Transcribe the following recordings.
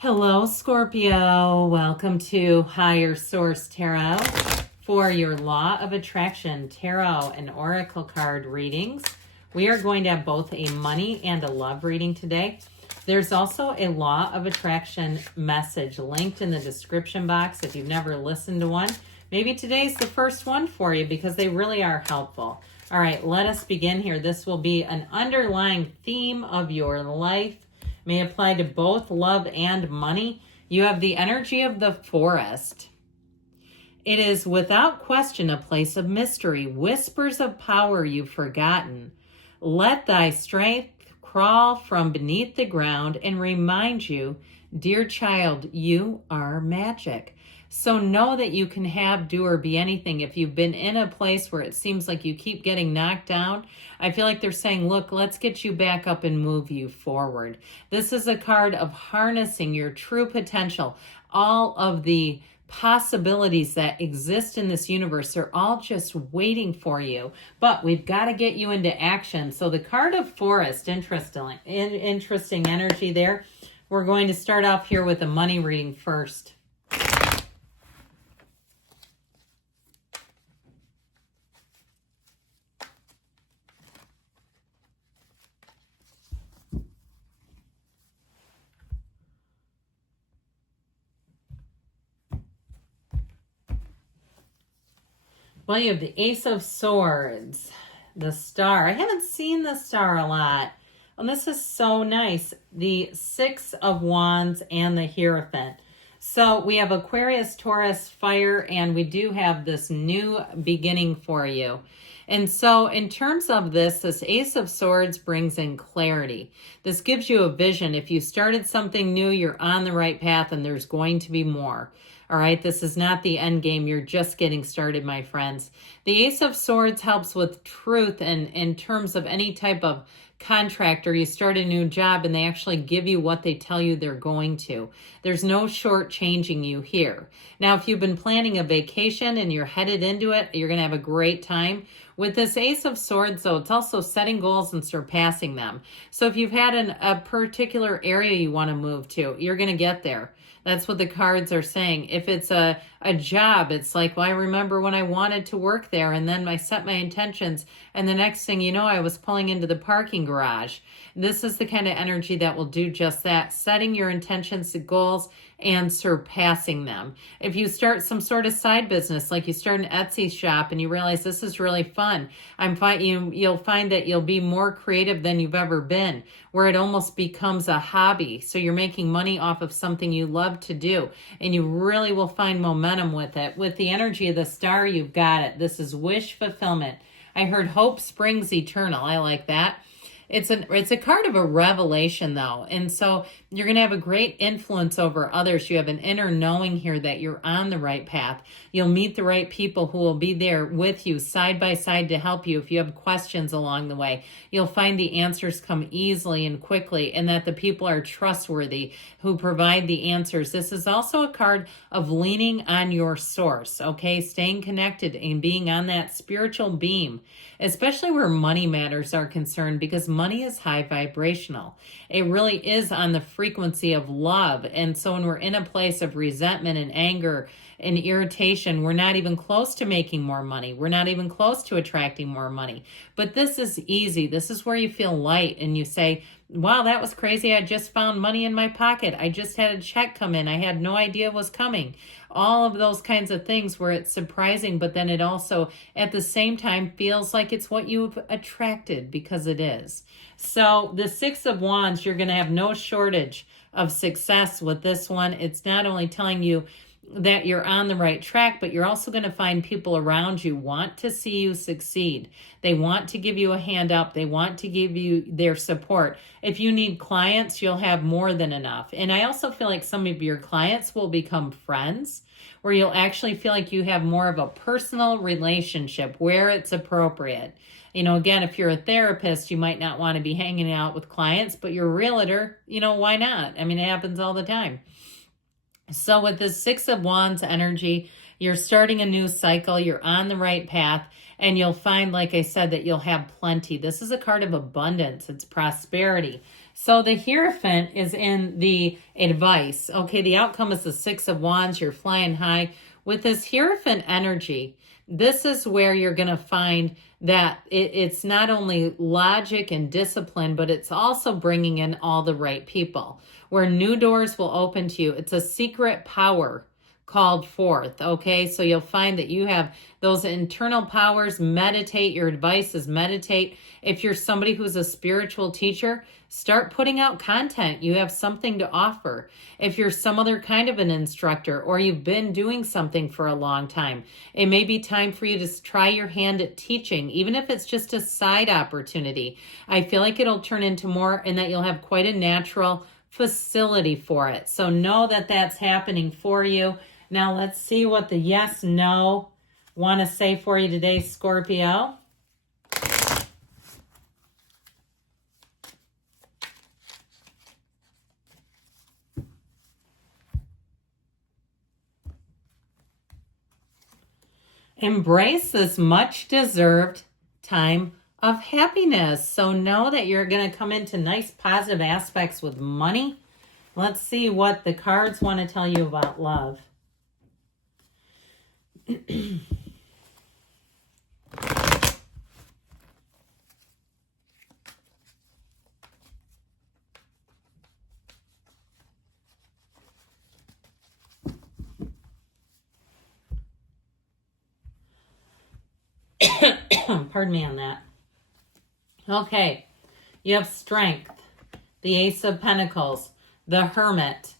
Hello, Scorpio. Welcome to Higher Source Tarot for your Law of Attraction Tarot and Oracle card readings. We are going to have both a money and a love reading today. There's also a Law of Attraction message linked in the description box if you've never listened to one. Maybe today's the first one for you because they really are helpful. All right, let us begin here. This will be an underlying theme of your life. May apply to both love and money. You have the energy of the forest. It is without question a place of mystery, whispers of power you've forgotten. Let thy strength crawl from beneath the ground and remind you, dear child, you are magic. So know that you can have, do, or be anything. If you've been in a place where it seems like you keep getting knocked down, I feel like they're saying, look, let's get you back up and move you forward. This is a card of harnessing your true potential. All of the possibilities that exist in this universe are all just waiting for you, but we've got to get you into action. So the card of forest, interesting energy there. We're going to start off here with a money reading first. Well, you have the Ace of Swords, the Star. I haven't seen the Star a lot. And this is so nice. The Six of Wands and the Hierophant. So we have Aquarius, Taurus, Fire, and we do have this new beginning for you. And so in terms of this Ace of Swords brings in clarity. This gives you a vision. If you started something new, you're on the right path and there's going to be more. All right, this is not the end game. You're just getting started, my friends. The Ace of Swords helps with truth and in terms of any type of contract, or you start a new job and they actually give you what they tell you they're going to. There's no shortchanging you here. Now, if you've been planning a vacation and you're headed into it, you're going to have a great time. With this Ace of Swords, though, it's also setting goals and surpassing them. So if you've had a particular area you want to move to, you're going to get there. That's what the cards are saying. If it's a job, it's like, well, I remember when I wanted to work there and then I set my intentions and the next thing you know, I was pulling into the parking garage. This is the kind of energy that will do just that, setting your intentions to goals and surpassing them. If you start some sort of side business, like you start an Etsy shop and you realize this is really fun, you'll find that you'll be more creative than you've ever been, where it almost becomes a hobby. So you're making money off of something you love to do, and you really will find momentum with it. With the energy of the Star, you've got it. This is wish fulfillment. I heard hope springs eternal. I like that. It's a card of a revelation, though. And so you're going to have a great influence over others. You have an inner knowing here that you're on the right path. You'll meet the right people who will be there with you side by side to help you. If you have questions along the way, you'll find the answers come easily and quickly, and that the people are trustworthy who provide the answers. This is also a card of leaning on your source, okay? Staying connected and being on that spiritual beam, especially where money matters are concerned, because money is high vibrational. It really is on the frequency of love. And so when we're in a place of resentment and anger and irritation, we're not even close to making more money. We're not even close to attracting more money. But this is easy. This is where you feel light and you say, wow, that was crazy. I just found money in my pocket. I just had a check come in. I had no idea it was coming. All of those kinds of things where it's surprising, but then it also at the same time feels like it's what you've attracted, because it is. So the Six of Wands, you're going to have no shortage of success with this one. It's not only telling you that you're on the right track, but you're also going to find people around you want to see you succeed. They want to give you a hand up. They want to give you their support. If you need clients, you'll have more than enough. And I also feel like some of your clients will become friends, where you'll actually feel like you have more of a personal relationship where it's appropriate. You know, again, if you're a therapist, you might not want to be hanging out with clients, but you're a realtor, why not? I mean, it happens all the time. So with this Six of Wands energy, you're starting a new cycle. You're on the right path. And you'll find, like I said, that you'll have plenty. This is a card of abundance. It's prosperity. So the Hierophant is in the advice. Okay, the outcome is the Six of Wands. You're flying high. With this Hierophant energy, this is where you're going to find that it's not only logic and discipline, but it's also bringing in all the right people, where new doors will open to you. It's a secret power called forth. Okay, so you'll find that you have those internal powers. Meditate. Your advice is meditate. If you're somebody who's a spiritual teacher, start putting out content. You have something to offer. If you're some other kind of an instructor, or you've been doing something for a long time, it may be time for you to try your hand at teaching, even if it's just a side opportunity. I feel like it'll turn into more, and that you'll have quite a natural facility for it. So know that that's happening for you. Now let's see what the yes, no want to say for you today, Scorpio. Embrace this much deserved time of happiness. So know that you're going to come into nice positive aspects with money. Let's see what the cards want to tell you about love. Pardon me on that. Okay, you have Strength, the Ace of Pentacles, the Hermit,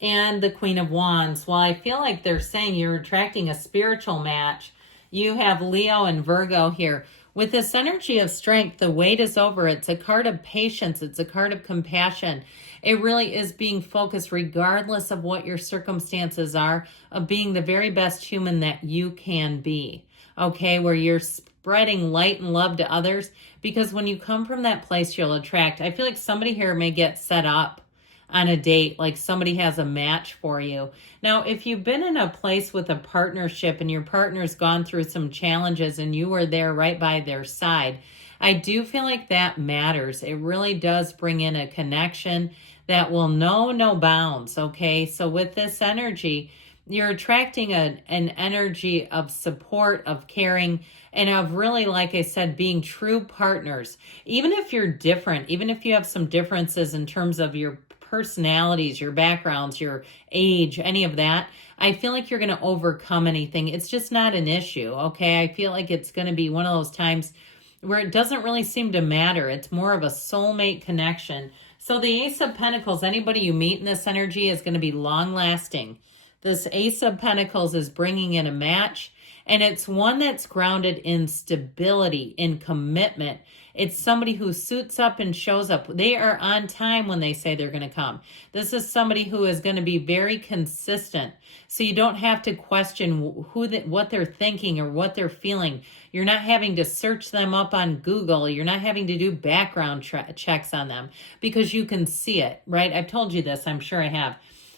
and the Queen of Wands. Well, I feel like they're saying you're attracting a spiritual match. You have Leo and Virgo here. With this energy of strength, the wait is over. It's a card of patience. It's a card of compassion. It really is being focused, regardless of what your circumstances are, of being the very best human that you can be. Okay, where you're spreading light and love to others, because when you come from that place, you'll attract. I feel like somebody here may get set up on a date, like somebody has a match for you. Now, if you've been in a place with a partnership and your partner's gone through some challenges and you were there right by their side, I do feel like that matters. It really does bring in a connection that will know no bounds, okay? So with this energy, you're attracting an energy of support, of caring, and of really, like I said, being true partners. Even if you're different, even if you have some differences in terms of your personalities, your backgrounds, your age, any of that, I feel like you're going to overcome anything. It's just not an issue, okay? I feel like it's going to be one of those times where it doesn't really seem to matter. It's more of a soulmate connection. So the Ace of Pentacles, anybody you meet in this energy is going to be long-lasting. This Ace of Pentacles is bringing in a match, and it's one that's grounded in stability, in commitment. It's somebody who suits up and shows up. They are on time when they say they're going to come. This is somebody who is going to be very consistent. So you don't have to question what they're thinking or what they're feeling. You're not having to search them up on Google. You're not having to do background checks on them, because you can see it, right? I've told you this, I'm sure I have.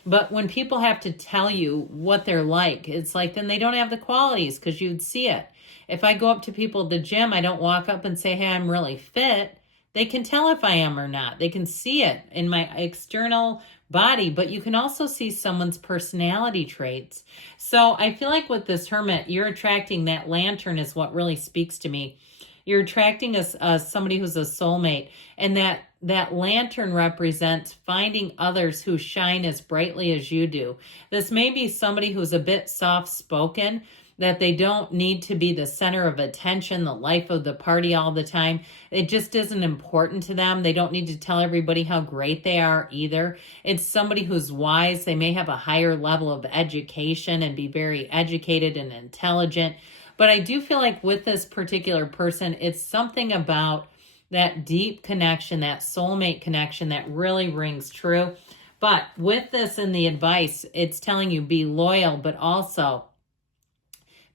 But when people have to tell you what they're like, it's like then they don't have the qualities, because you'd see it. If I go up to people at the gym, I don't walk up and say, hey, I'm really fit. They can tell if I am or not. They can see it in my external body, but you can also see someone's personality traits. So I feel like with this Hermit, you're attracting that Lantern is what really speaks to me. You're attracting somebody who's a soulmate, and that Lantern represents finding others who shine as brightly as you do. This may be somebody who's a bit soft-spoken, that they don't need to be the center of attention, the life of the party all the time. It just isn't important to them. They don't need to tell everybody how great they are either. It's somebody who's wise. They may have a higher level of education and be very educated and intelligent. But I do feel like with this particular person, it's something about that deep connection, that soulmate connection that really rings true. But with this in the advice, it's telling you be loyal, but also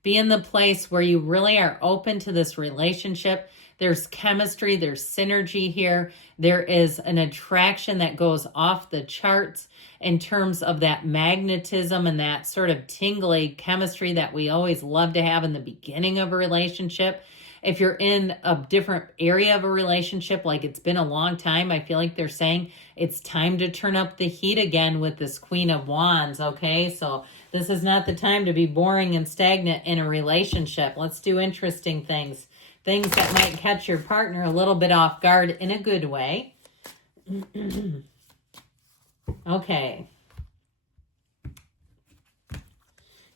be in the place where you really are open to this relationship. There's chemistry, there's synergy here. There is an attraction that goes off the charts in terms of that magnetism and that sort of tingly chemistry that we always love to have in the beginning of a relationship. If you're in a different area of a relationship, like it's been a long time, I feel like they're saying it's time to turn up the heat again with this Queen of Wands, okay? So this is not the time to be boring and stagnant in a relationship. Let's do interesting things. Things that might catch your partner a little bit off guard in a good way. Okay.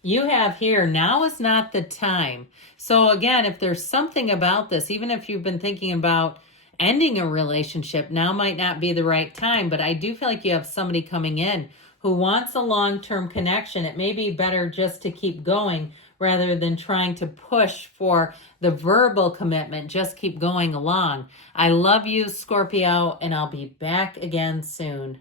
You have here, now is not the time. So again, if there's something about this, even if you've been thinking about ending a relationship, now might not be the right time. But I do feel like you have somebody coming in who wants a long-term connection. It may be better just to keep going rather than trying to push for the verbal commitment. Just keep going along. I love you, Scorpio, and I'll be back again soon.